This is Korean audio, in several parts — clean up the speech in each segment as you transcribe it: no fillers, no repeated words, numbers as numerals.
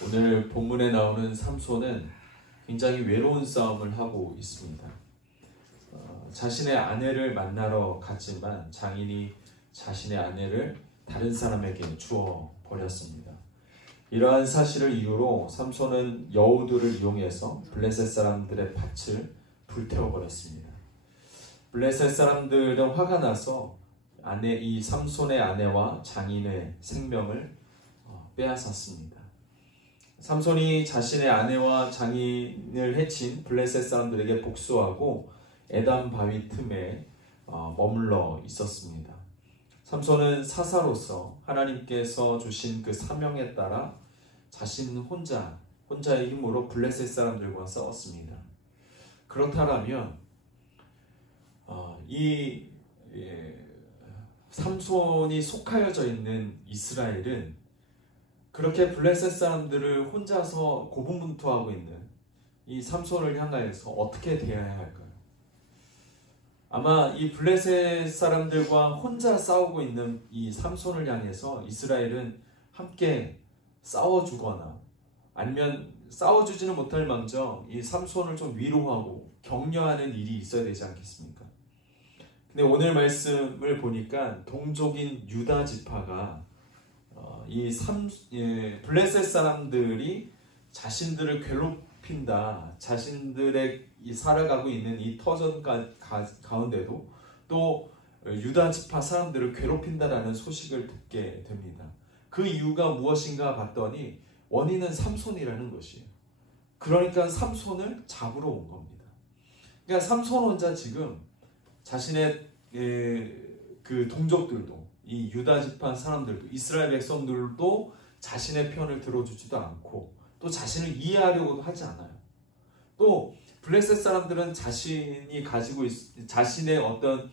오늘 본문에 나오는 삼손은 굉장히 외로운 싸움을 하고 있습니다. 자신의 아내를 만나러 갔지만 장인이 자신의 아내를 다른 사람에게 주어 버렸습니다. 이러한 사실을 이유로 삼손은 여우들을 이용해서 블레셋 사람들의 밭을 불태워 버렸습니다. 블레셋 사람들은 화가 나서 이 삼손의 아내와 장인의 생명을 빼앗았습니다. 삼손이 자신의 아내와 장인을 해친 블레셋 사람들에게 복수하고 에담 바위 틈에 머물러 있었습니다. 삼손은 사사로서 하나님께서 주신 그 사명에 따라 자신 혼자의 힘으로 블레셋 사람들과 싸웠습니다. 그렇다면 삼손이 속하여져 있는 이스라엘은 그렇게 블레셋 사람들을 혼자서 고분분투하고 있는 이 삼손을 향하여서 어떻게 대해야 할까요? 아마 이 블레셋 사람들과 혼자 싸우고 있는 이 삼손을 향해서 이스라엘은 함께 싸워주거나 아니면 싸워주지는 못할 망정 이 삼손을 좀 위로하고 격려하는 일이 있어야 되지 않겠습니까? 근데 오늘 말씀을 보니까 동족인 유다 지파가 블레셋 사람들이 자신들을 괴롭힌다, 자신들의 살아가고 있는 이 터전 가운데도 또 유다 지파 사람들을 괴롭힌다라는 소식을 듣게 됩니다. 그 이유가 무엇인가 봤더니 원인은 삼손이라는 것이에요. 그러니까 삼손을 잡으러 온 겁니다. 그러니까 삼손 혼자 지금 자신의 그 동족들도 이 유다 지파 사람들도 이스라엘 백성들도 자신의 편을 들어주지도 않고 또 자신을 이해하려고도 하지 않아요. 또 블레셋 사람들은 자신이 가지고 자신의 어떤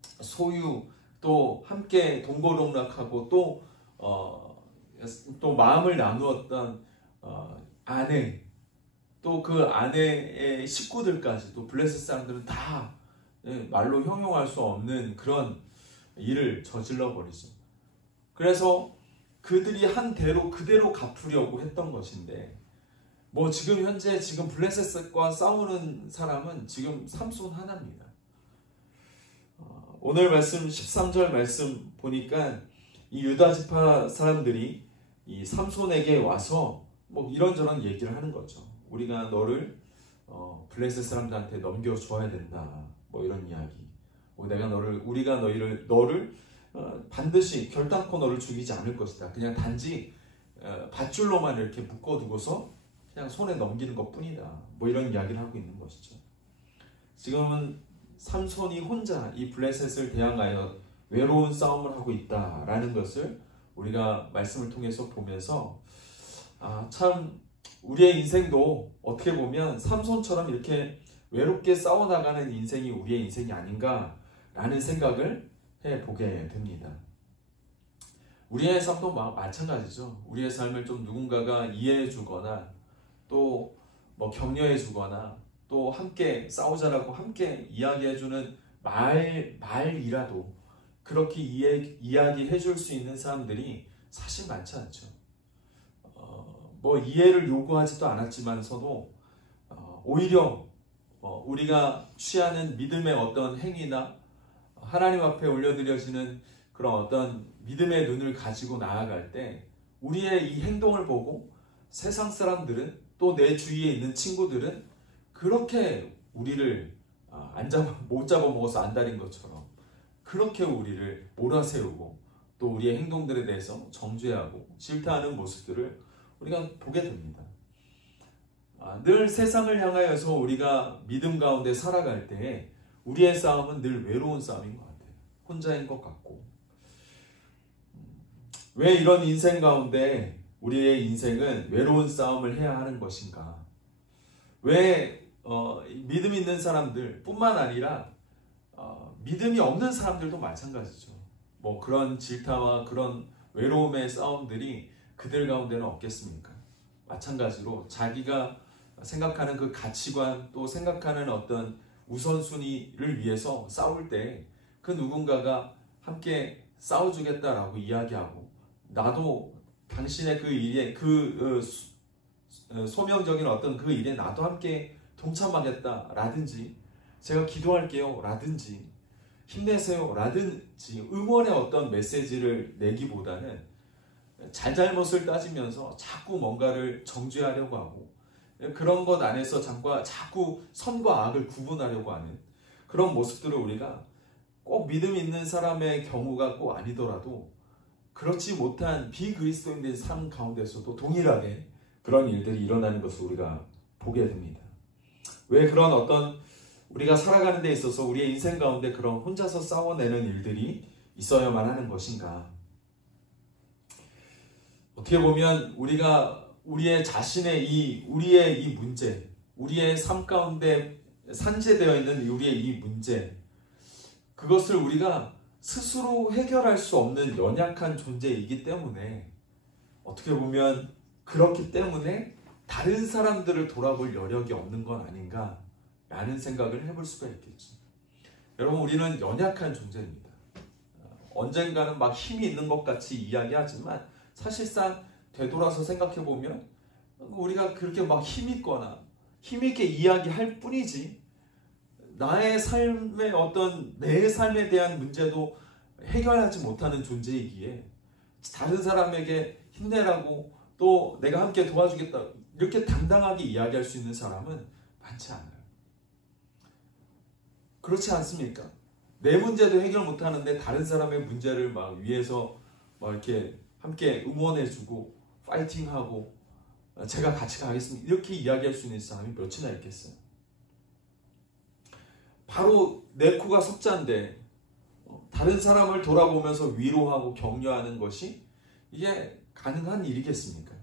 소유 또 함께 동고동락하고 또 마음을 나누었던 아내 또 그 아내의 식구들까지도 블레셋 사람들은 다 말로 형용할 수 없는 그런 일을 저질러 버리죠. 그래서 그들이 한 대로 그대로 갚으려고 했던 것인데 지금 현재 블레셋과 싸우는 사람은 지금 삼손 하나입니다. 오늘 말씀 13절 말씀 보니까 이 유다 지파 사람들이 이 삼손에게 와서 이런저런 얘기를 하는 거죠. 우리가 너를 블레셋 사람들한테 넘겨줘야 된다. 이런 이야기. 우리가 너를 반드시 결단코 너를 죽이지 않을 것이다. 그냥 단지 밧줄로만 이렇게 묶어두고서 그냥 손에 넘기는 것뿐이다. 이런 이야기를 하고 있는 것이죠. 지금은 삼손이 혼자 이 블레셋을 대항하여 외로운 싸움을 하고 있다라는 것을 우리가 말씀을 통해서 보면서 참 우리의 인생도 어떻게 보면 삼손처럼 이렇게 외롭게 싸워나가는 인생이 우리의 인생이 아닌가라는 생각을 해보게 됩니다. 우리의 삶도 마찬가지죠. 우리의 삶을 좀 누군가가 이해해주거나 또 격려해주거나 또 함께 싸우자라고 함께 이야기해주는 말이라도 그렇게 이야기해줄 수 있는 사람들이 사실 많지 않죠. 이해를 요구하지도 않았지만서도 오히려 우리가 취하는 믿음의 어떤 행위나 하나님 앞에 올려드려지는 그런 어떤 믿음의 눈을 가지고 나아갈 때 우리의 이 행동을 보고 세상 사람들은 또 내 주위에 있는 친구들은 그렇게 우리를 못 잡아먹어서 안달인 것처럼 그렇게 우리를 몰아세우고 또 우리의 행동들에 대해서 정죄하고 질타하는 모습들을 우리가 보게 됩니다. 늘 세상을 향하여서 우리가 믿음 가운데 살아갈 때 우리의 싸움은 늘 외로운 싸움인 것 같아요. 혼자인 것 같고. 왜 이런 인생 가운데 우리의 인생은 외로운 싸움을 해야 하는 것인가? 왜 믿음 있는 사람들 뿐만 아니라 믿음이 없는 사람들도 마찬가지죠. 그런 질타와 그런 외로움의 싸움들이 그들 가운데는 없겠습니까? 마찬가지로 자기가 생각하는 그 가치관 또 생각하는 어떤 우선순위를 위해서 싸울 때 그 누군가가 함께 싸워주겠다라고 이야기하고 나도 당신의 그 일에 소명적인 어떤 그 일에 나도 함께 동참하겠다 라든지 제가 기도할게요 라든지 힘내세요 라든지 응원의 어떤 메시지를 내기보다는 잘잘못을 따지면서 자꾸 뭔가를 정죄하려고 하고 그런 것 안에서 자꾸 선과 악을 구분하려고 하는 그런 모습들을 우리가 꼭 믿음 있는 사람의 경우가 꼭 아니더라도 그렇지 못한 비그리스도인의 삶 가운데서도 동일하게 그런 일들이 일어나는 것을 우리가 보게 됩니다. 왜 그런 어떤 우리가 살아가는 데 있어서 우리의 인생 가운데 그런 혼자서 싸워내는 일들이 있어야만 하는 것인가? 어떻게 보면 우리가 우리의 자신의 우리의 이 문제, 우리의 삶 가운데 산재되어 있는 우리의 이 문제, 그것을 우리가 스스로 해결할 수 없는 연약한 존재이기 때문에 어떻게 보면 그렇기 때문에 다른 사람들을 돌아볼 여력이 없는 건 아닌가 라는 생각을 해볼 수가 있겠죠. 여러분 우리는 연약한 존재입니다. 언젠가는 막 힘이 있는 것 같이 이야기하지만 사실상 되돌아서 생각해보면 우리가 그렇게 막 힘있거나 힘있게 이야기할 뿐이지 나의 삶의 어떤 내 삶에 대한 문제도 해결하지 못하는 존재이기에 다른 사람에게 힘내라고 또 내가 함께 도와주겠다 이렇게 당당하게 이야기할 수 있는 사람은 많지 않아요. 그렇지 않습니까? 내 문제도 해결 못하는데 다른 사람의 문제를 막 위해서 막 이렇게 함께 응원해주고 파이팅하고 제가 같이 가겠습니다 이렇게 이야기할 수 있는 사람이 몇이나 있겠어요. 바로 내 코가 석자인데 다른 사람을 돌아보면서 위로하고 격려하는 것이 이게 가능한 일이겠습니까?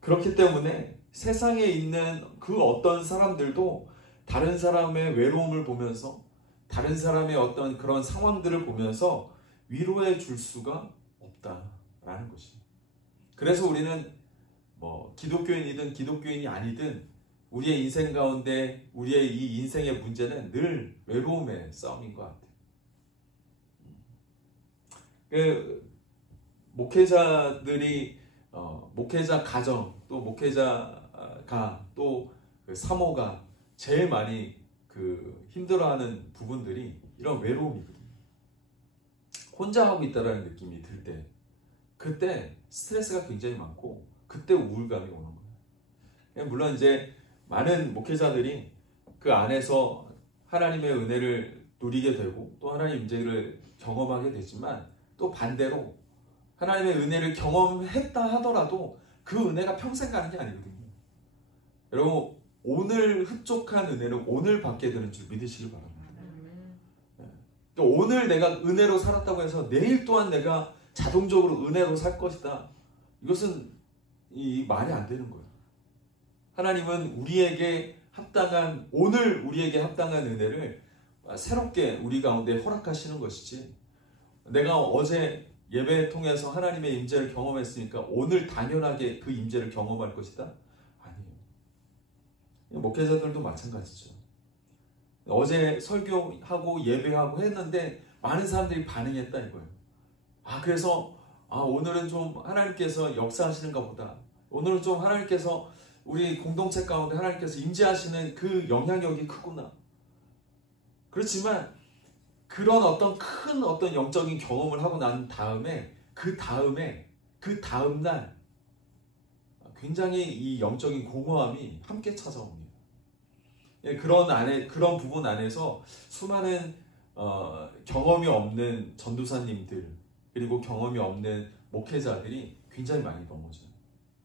그렇기 때문에 세상에 있는 그 어떤 사람들도 다른 사람의 외로움을 보면서 다른 사람의 어떤 그런 상황들을 보면서 위로해 줄 수가 없다라는 것이. 그래서 우리는 뭐 기독교인이든 기독교인이 아니든 우리의 인생 가운데 우리의 이 인생의 문제는 늘 외로움의 싸움인 것 같아요. 목회자들이 목회자 가정 또 목회자가 또 그 사모가 제일 많이 그 힘들어하는 부분들이 이런 외로움이거든요. 혼자 하고 있다라는 느낌이 들 때 그때 스트레스가 굉장히 많고 그때 우울감이 오는 거예요. 물론 이제 많은 목회자들이 그 안에서 하나님의 은혜를 누리게 되고 또 하나님의 임재를 경험하게 되지만 또 반대로 하나님의 은혜를 경험했다 하더라도 그 은혜가 평생 가는 게 아니거든요. 여러분 오늘 흡족한 은혜는 오늘 받게 되는 줄 믿으시길 바랍니다. 또 오늘 내가 은혜로 살았다고 해서 내일 또한 내가 자동적으로 은혜로 살 것이다. 이것은 말이 안 되는 거예요. 하나님은 우리에게 합당한 오늘 우리에게 합당한 은혜를 새롭게 우리 가운데 허락하시는 것이지 내가 어제 예배 통해서 하나님의 임재를 경험했으니까 오늘 당연하게 그 임재를 경험할 것이다? 아니에요. 목회자들도 마찬가지죠. 어제 설교하고 예배하고 했는데 많은 사람들이 반응했다 이거예요. 그래서 오늘은 좀 하나님께서 역사하시는가 보다. 오늘은 좀 하나님께서 우리 공동체 가운데 하나님께서 임재하시는 그 영향력이 크구나. 그렇지만 그런 어떤 큰 어떤 영적인 경험을 하고 난 다음에 그 다음날 굉장히 이 영적인 공허함이 함께 찾아옵니다. 그런 부분 안에서 수많은 경험이 없는 전도사님들 그리고 경험이 없는 목회자들이 굉장히 많이 넘어져요.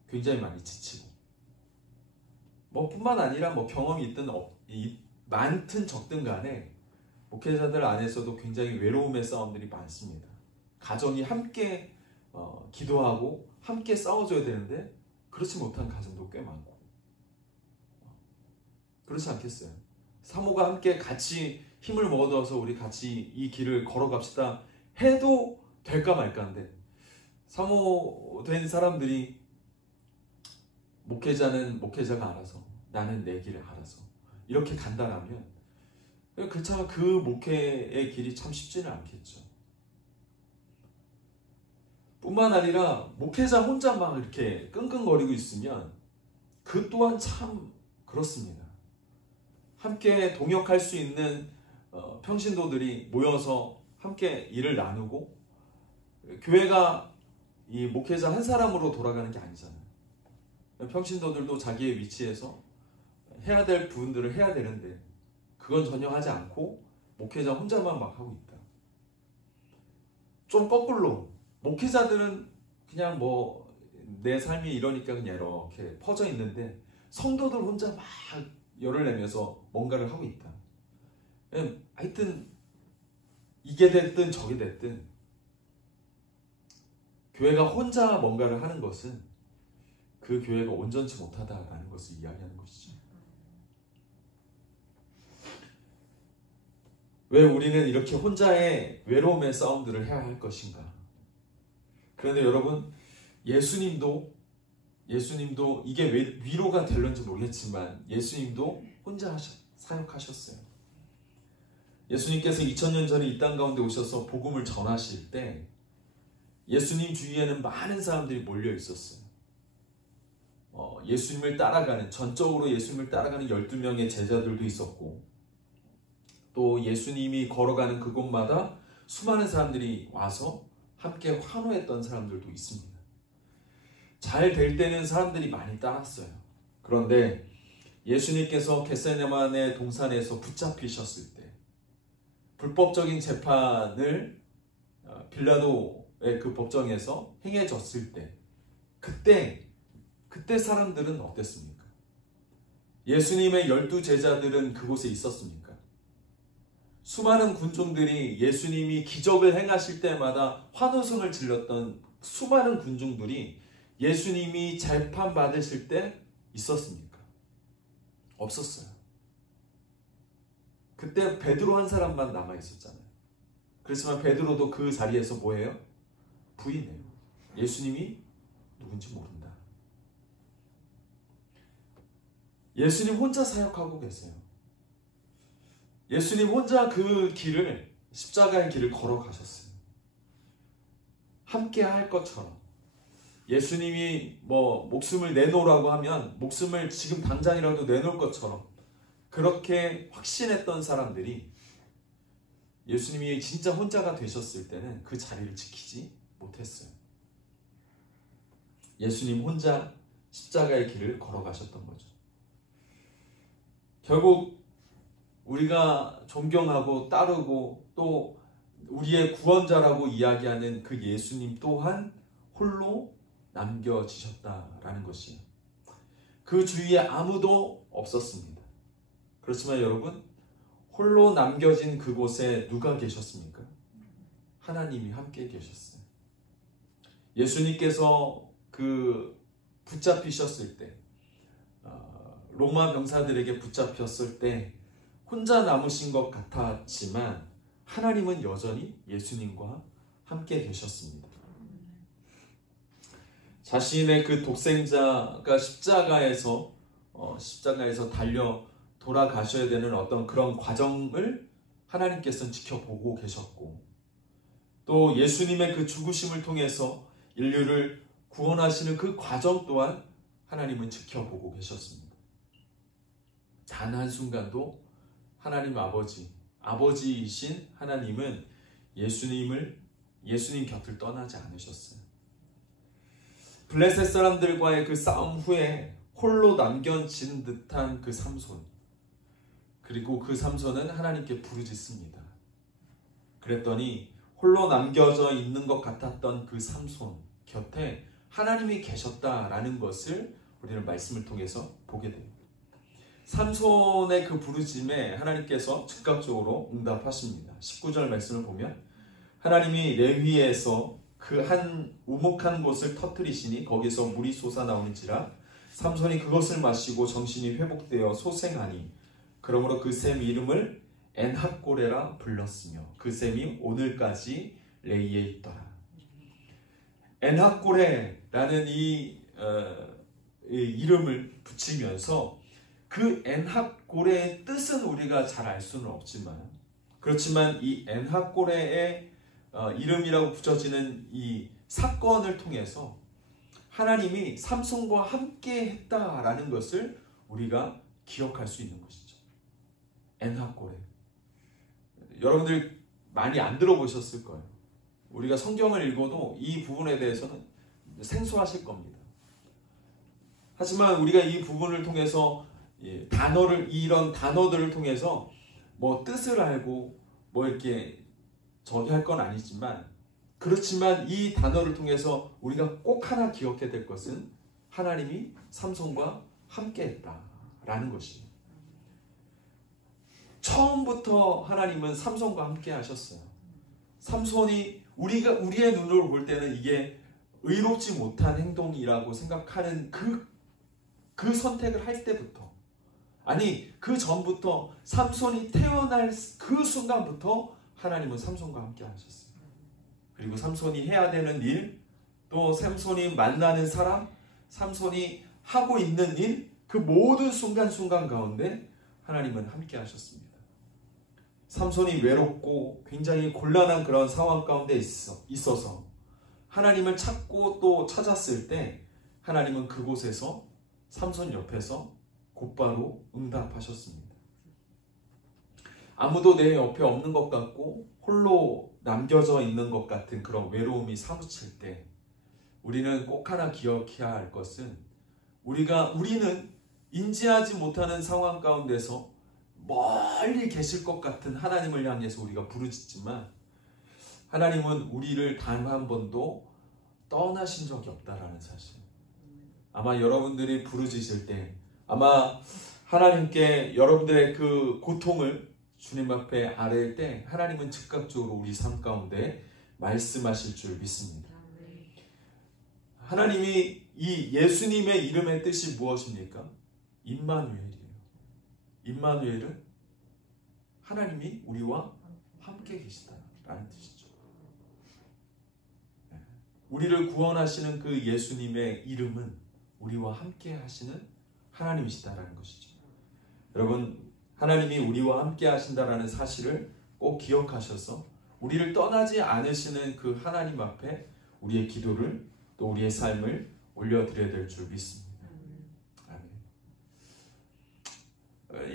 굉장히 많이 지치고 뿐만 아니라 경험이 있든 많든 적든 간에 목회자들 안에서도 굉장히 외로움의 싸움들이 많습니다. 가정이 함께 기도하고 함께 싸워줘야 되는데 그렇지 못한 가정도 꽤 많고 그렇지 않겠어요? 사모가 함께 같이 힘을 모아서 우리 같이 이 길을 걸어갑시다 해도 될까 말까인데 사모된 사람들이 목회자는 목회자가 알아서 나는 내 길을 알아서 이렇게 간다라면 그렇다면 그 목회의 길이 참 쉽지는 않겠죠. 뿐만 아니라 목회자 혼자 막 이렇게 끙끙거리고 있으면 그 또한 참 그렇습니다. 함께 동역할 수 있는 평신도들이 모여서 함께 일을 나누고, 교회가 이 목회자 한 사람으로 돌아가는 게 아니잖아요. 평신도들도 자기의 위치에서 해야 될 부분들을 해야 되는데 그건 전혀 하지 않고 목회자 혼자만 막 하고 있다. 좀 거꾸로 목회자들은 그냥 뭐 내 삶이 이러니까 그냥 이렇게 퍼져 있는데 성도들 혼자 막 열을 내면서 뭔가를 하고 있다. 하여튼 이게 됐든 저게 됐든 교회가 혼자 뭔가를 하는 것은 그 교회가 온전치 못하다라는 것을 이야기하는 것이죠. 왜 우리는 이렇게 혼자의 외로움의 싸움들을 해야 할 것인가? 그런데 여러분, 예수님도 이게 왜 위로가 될런지 모르겠지만 예수님도 혼자 사역하셨어요. 예수님께서 2000년 전에 이 땅 가운데 오셔서 복음을 전하실 때 예수님 주위에는 많은 사람들이 몰려 있었어요. 예수님을 따라가는, 전적으로 예수님을 따라가는 12명의 제자들도 있었고, 또 예수님이 걸어가는 그곳마다 수많은 사람들이 와서 함께 환호했던 사람들도 있습니다. 잘 될 때는 사람들이 많이 따랐어요. 그런데 예수님께서 겟세마네 동산에서 붙잡히셨을 때, 불법적인 재판을 빌라도의 그 법정에서 행해졌을 때, 그때 사람들은 어땠습니까? 예수님의 12제자들은 그곳에 있었습니까? 수많은 군중들이 예수님이 기적을 행하실 때마다 환호성을 질렀던 수많은 군중들이 예수님이 재판받으실 때 있었습니까? 없었어요. 그때 베드로 한 사람만 남아 있었잖아요. 그렇지만 베드로도 그 자리에서 뭐예요? 부인해요. 예수님이 누군지 모른다. 예수님 혼자 사역하고 계세요. 예수님 혼자 그 길을, 십자가의 길을 걸어가셨어요. 함께 할 것처럼. 예수님이 목숨을 내놓으라고 하면 목숨을 지금 당장이라도 내놓을 것처럼 그렇게 확신했던 사람들이 예수님이 진짜 혼자가 되셨을 때는 그 자리를 지키지 못했어요. 예수님 혼자 십자가의 길을 걸어가셨던 거죠. 결국 우리가 존경하고 따르고 또 우리의 구원자라고 이야기하는 그 예수님 또한 홀로 남겨지셨다라는 것이에요. 그 주위에 아무도 없었습니다. 그렇지만 여러분, 홀로 남겨진 그곳에 누가 계셨습니까? 하나님이 함께 계셨어요. 예수님께서 붙잡히셨을 때, 로마 병사들에게 붙잡혔을 때 혼자 남으신 것 같았지만 하나님은 여전히 예수님과 함께 계셨습니다. 자신의 그 독생자가 십자가에서 달려 돌아가셔야 되는 어떤 그런 과정을 하나님께서는 지켜보고 계셨고, 또 예수님의 그 죽으심을 통해서 인류를 구원하시는 그 과정 또한 하나님은 지켜보고 계셨습니다. 단 한순간도 하나님 아버지이신 하나님은 예수님 곁을 떠나지 않으셨어요. 블레셋 사람들과의 그 싸움 후에 홀로 남겨진 듯한 그 삼손, 그리고 그 삼손은 하나님께 부르짖습니다. 그랬더니 홀로 남겨져 있는 것 같았던 그 삼손 곁에 하나님이 계셨다라는 것을 우리는 말씀을 통해서 보게 됩니다. 삼손의 그 부르짖음에 하나님께서 즉각적으로 응답하십니다. 19절 말씀을 보면 하나님이 레위에서 그 한 우묵한 곳을 터뜨리시니 거기서 물이 솟아나오는지라 삼손이 그것을 마시고 정신이 회복되어 소생하니 그러므로 그 샘 이름을 엔핫고레라 불렀으며 그 샘이 오늘까지 레이에 있더라. 엔핫고레라는 이 이름을 붙이면서 그 엔핫고레의 뜻은 우리가 잘 알 수는 없지만, 그렇지만 이 엔핫고레의 이름이라고 붙여지는 이 사건을 통해서 하나님이 삼손과 함께 했다라는 것을 우리가 기억할 수 있는 것이죠. 엔하골에. 여러분들 많이 안 들어보셨을 거예요. 우리가 성경을 읽어도 이 부분에 대해서는 생소하실 겁니다. 하지만 우리가 이 부분을 통해서 이런 단어들을 통해서 뭐 뜻을 알고 뭐 이렇게 저기 할 건 아니지만, 그렇지만 이 단어를 통해서 우리가 꼭 하나 기억해야 될 것은 하나님이 삼손과 함께 했다라는 것이에요. 처음부터 하나님은 삼손과 함께 하셨어요. 삼손이 우리의 눈으로 볼 때는 이게 의롭지 못한 행동이라고 생각하는 그 선택을 할 때부터, 아니 그 전부터, 삼손이 태어날 그 순간부터 하나님은 삼손과 함께 하셨어요. 그리고 삼손이 해야 되는 일, 또 삼손이 만나는 사람, 삼손이 하고 있는 일, 그 모든 순간순간 가운데 하나님은 함께 하셨습니다. 삼손이 외롭고 굉장히 곤란한 그런 상황 가운데 있어서 하나님을 찾고 또 찾았을 때 하나님은 그곳에서 삼손 옆에서 곧바로 응답하셨습니다. 아무도 내 옆에 없는 것 같고 홀로 남겨져 있는 것 같은 그런 외로움이 사무칠 때 우리는 꼭 하나 기억해야 할 것은, 우리는 인지하지 못하는 상황 가운데서 멀리 계실 것 같은 하나님을 향해서 우리가 부르짖지만, 하나님은 우리를 단 한 번도 떠나신 적이 없다라는 사실. 아마 여러분들이 부르짖을 때, 아마 하나님께 여러분들의 그 고통을 주님 앞에 아뢰일 때 하나님은 즉각적으로 우리 삶 가운데 말씀하실 줄 믿습니다. 하나님이 이 예수님의 이름의 뜻이 무엇입니까? 임마누엘이에요. 임마누엘은 하나님이 우리와 함께 계시다라는 뜻이죠. 우리를 구원하시는 그 예수님의 이름은 우리와 함께 하시는 하나님이시다라는 것이죠. 여러분, 하나님이 우리와 함께 하신다라는 사실을 꼭 기억하셔서 우리를 떠나지 않으시는 그 하나님 앞에 우리의 기도를, 또 우리의 삶을 올려드려야 될 줄 믿습니다. 아멘.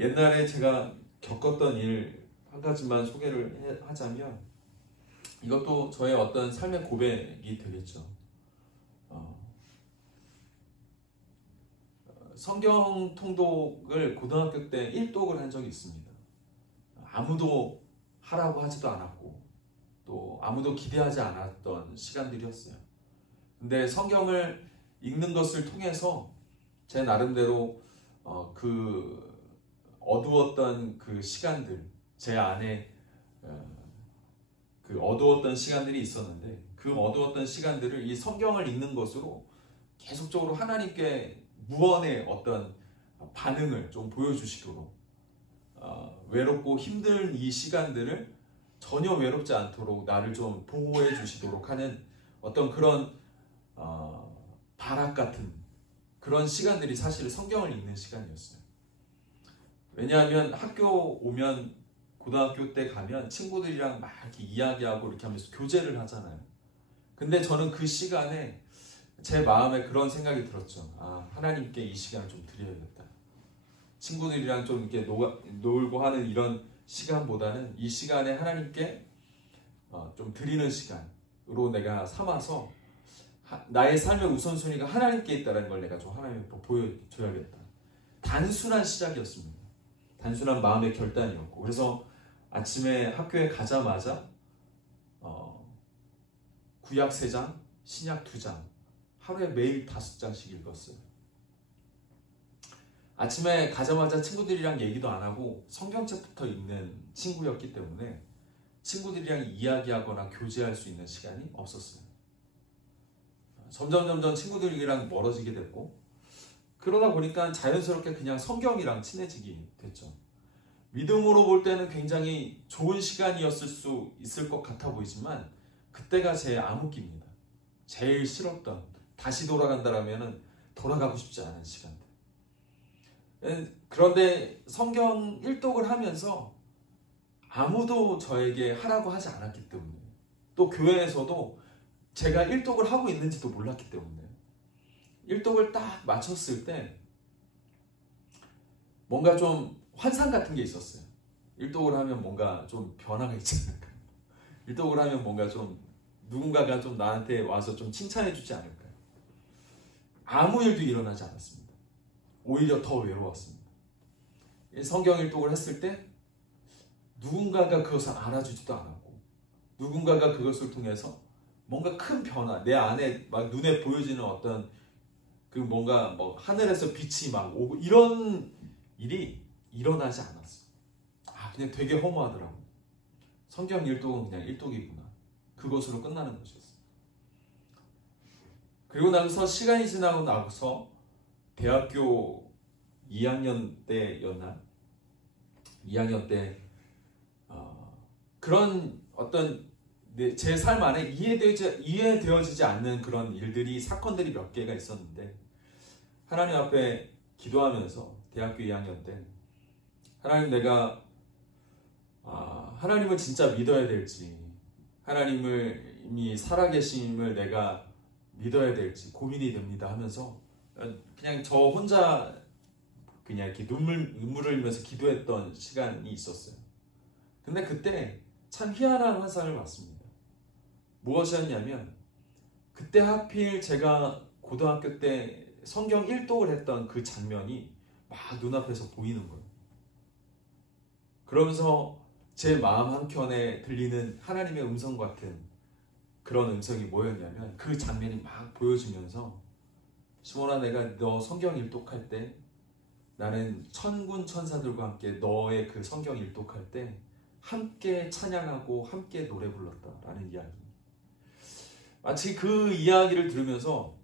옛날에 제가 겪었던 일 한 가지만 소개를 하자면, 이것도 저의 어떤 삶의 고백이 되겠죠. 성경 통독을 고등학교 때 1독을 한 적이 있습니다. 아무도 하라고 하지도 않았고 또 아무도 기대하지 않았던 시간들이었어요. 근데 성경을 읽는 것을 통해서 제 나름대로 그 어두웠던 그 시간들, 제 안에 그 어두웠던 시간들이 있었는데, 그 어두웠던 시간들을 이 성경을 읽는 것으로 계속적으로 하나님께 무언의 어떤 반응을 좀 보여주시도록, 외롭고 힘든 이 시간들을 전혀 외롭지 않도록 나를 좀 보호해 주시도록 하는 어떤 그런 바락 같은 그런 시간들이 사실 성경을 읽는 시간이었어요. 왜냐하면 학교 오면, 고등학교 때 가면 친구들이랑 막 이렇게 이야기하고 이렇게 하면서 교제를 하잖아요. 근데 저는 그 시간에 제 마음에 그런 생각이 들었죠. 하나님께 이 시간을 좀 드려야겠다. 친구들이랑 좀 이렇게 놀고 하는 이런 시간보다는 이 시간에 하나님께 좀 드리는 시간으로 내가 삼아서 나의 삶의 우선순위가 하나님께 있다는 걸 내가 좀 하나님께 보여줘야겠다. 단순한 시작이었습니다. 단순한 마음의 결단이었고, 그래서 아침에 학교에 가자마자 구약 3장, 신약 2장, 하루에 매일 5장씩 읽었어요. 아침에 가자마자 친구들이랑 얘기도 안 하고 성경책부터 읽는 친구였기 때문에 친구들이랑 이야기하거나 교제할 수 있는 시간이 없었어요. 점점 친구들이랑 멀어지게 됐고, 그러다 보니까 자연스럽게 그냥 성경이랑 친해지게 됐죠. 믿음으로 볼 때는 굉장히 좋은 시간이었을 수 있을 것 같아 보이지만, 그때가 제 암흑기입니다. 제일 싫었던, 다시 돌아간다라면 돌아가고 싶지 않은 시간들. 그런데 성경 1독을 하면서 아무도 저에게 하라고 하지 않았기 때문에, 또 교회에서도 제가 일독을 하고 있는지도 몰랐기 때문에 일독을 딱 마쳤을 때 뭔가 좀 환상 같은 게 있었어요. 일독을 하면 뭔가 좀 변화가 있지 않을까. 일독을 하면 뭔가 좀 누군가가 좀 나한테 와서 좀 칭찬해 주지 않을까요? 아무 일도 일어나지 않았습니다. 오히려 더 외로웠습니다. 성경 일독을 했을 때 누군가가 그것을 알아주지도 않았고 누군가가 그것을 통해서 뭔가 큰 변화, 내 안에 막 눈에 보여지는 어떤 그 뭔가 뭐 하늘에서 빛이 막 오고 이런 일이 일어나지 않았어요. 그냥 되게 허무하더라고요. 성경 일독은 그냥 일독이구나. 그것으로 끝나는 것이었어요. 그리고 나서 시간이 지나고 나서 대학교 2학년 때였나? 2학년 때 그런 어떤 제 삶 안에 이해되어지지 않는 그런 일들이 사건들이 몇 개가 있었는데 하나님 앞에 기도하면서 대학교 2학년 때 하나님 내가 하나님을 진짜 믿어야 될지 하나님이 살아계심을 내가 믿어야 될지 고민이 됩니다 하면서 그냥 저 혼자 그냥 이렇게 눈물을 흘리면서 기도했던 시간이 있었어요. 근데 그때 참 희한한 환상을 봤습니다. 무엇이었냐면 그때 하필 제가 고등학교 때 성경 1독을 했던 그 장면이 막 눈앞에서 보이는 거예요. 그러면서 제 마음 한켠에 들리는 하나님의 음성 같은 그런 음성이 뭐였냐면 그 장면이 막 보여지면서 시몬아 내가 너 성경 1독할 때 나는 천군 천사들과 함께 너의 그 성경 1독할 때 함께 찬양하고 함께 노래 불렀다라는 이야기. 마치 그 이야기를 들으면서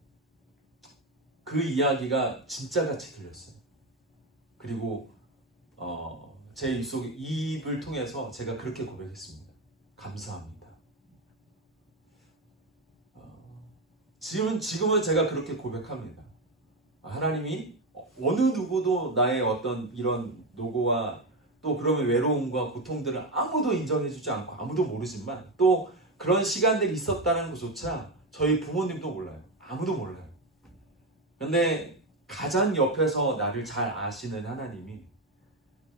그 이야기가 진짜같이 들렸어요. 그리고 제 입을 통해서 제가 그렇게 고백했습니다. 감사합니다. 지금은 제가 그렇게 고백합니다. 하나님이 어느 누구도 나의 어떤 이런 노고와 또 그러면 외로움과 고통들을 아무도 인정해주지 않고 아무도 모르지만 또 그런 시간들이 있었다는 것조차 저희 부모님도 몰라요. 아무도 몰라요. 그런데 가장 옆에서 나를 잘 아시는 하나님이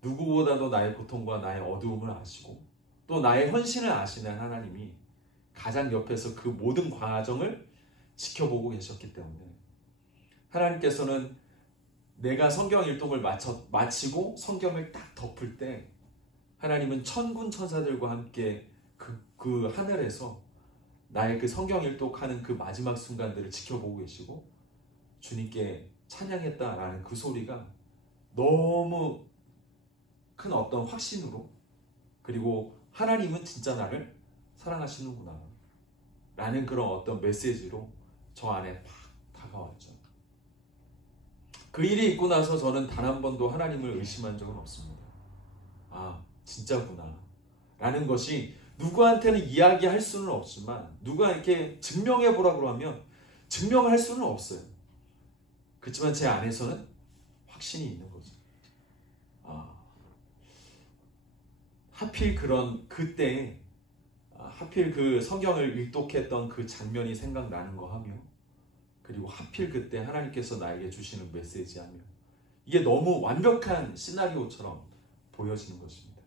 누구보다도 나의 고통과 나의 어두움을 아시고 또 나의 헌신을 아시는 하나님이 가장 옆에서 그 모든 과정을 지켜보고 계셨기 때문에 하나님께서는 내가 성경 일독을 마치고 성경을 딱 덮을 때 하나님은 천군 천사들과 함께 그 하늘에서 나의 그 성경 일독하는 그 마지막 순간들을 지켜보고 계시고 주님께 찬양했다라는 그 소리가 너무 큰 어떤 확신으로 그리고 하나님은 진짜 나를 사랑하시는구나 라는 그런 어떤 메시지로 저 안에 팍 다가왔죠. 그 일이 있고 나서 저는 단 한 번도 하나님을 의심한 적은 없습니다. 진짜구나 라는 것이 누구한테는 이야기할 수는 없지만 누가 이렇게 증명해 보라고 하면 증명할 수는 없어요. 그렇지만 제 안에서는 확신이 있는 거죠. 하필 그때 하필 그 성경을 일독했던 그 장면이 생각나는 거 하며 그리고 하필 그때 하나님께서 나에게 주시는 메시지 하며 이게 너무 완벽한 시나리오처럼 보여지는 것입니다.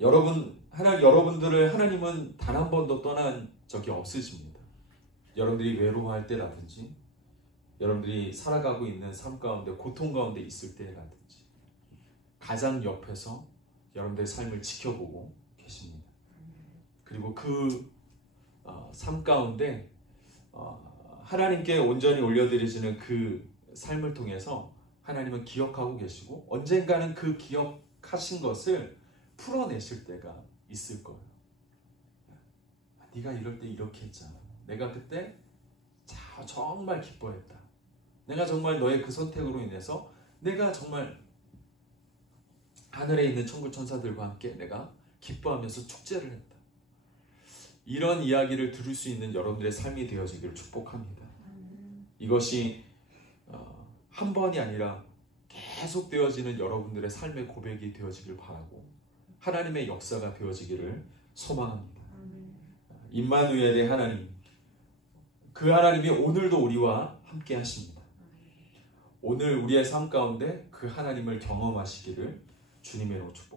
여러분들을 하나님은 단 한 번도 떠난 적이 없으십니다. 여러분들이 외로워할 때라든지 여러분들이 살아가고 있는 삶 가운데 고통 가운데 있을 때라든지 가장 옆에서 여러분들의 삶을 지켜보고 계십니다. 그리고 그 삶 가운데 하나님께 온전히 올려드리시는 그 삶을 통해서 하나님은 기억하고 계시고 언젠가는 그 기억하신 것을 풀어내실 때가 있을 거예요. 네가 이럴 때 이렇게 했잖아. 내가 그때 정말 기뻐했다. 내가 정말 너의 그 선택으로 인해서 내가 정말 하늘에 있는 천군 천사들과 함께 내가 기뻐하면서 축제를 했다. 이런 이야기를 들을 수 있는 여러분들의 삶이 되어지기를 축복합니다. 이것이 한 번이 아니라 계속 되어지는 여러분들의 삶의 고백이 되어지길 바라고 하나님의 역사가 되어지기를 소망합니다. 임마누엘의 하나님, 그 하나님이 오늘도 우리와 함께 하십니다. 오늘 우리의 삶 가운데 그 하나님을 경험하시기를 주님의 이름으로 축복합니다.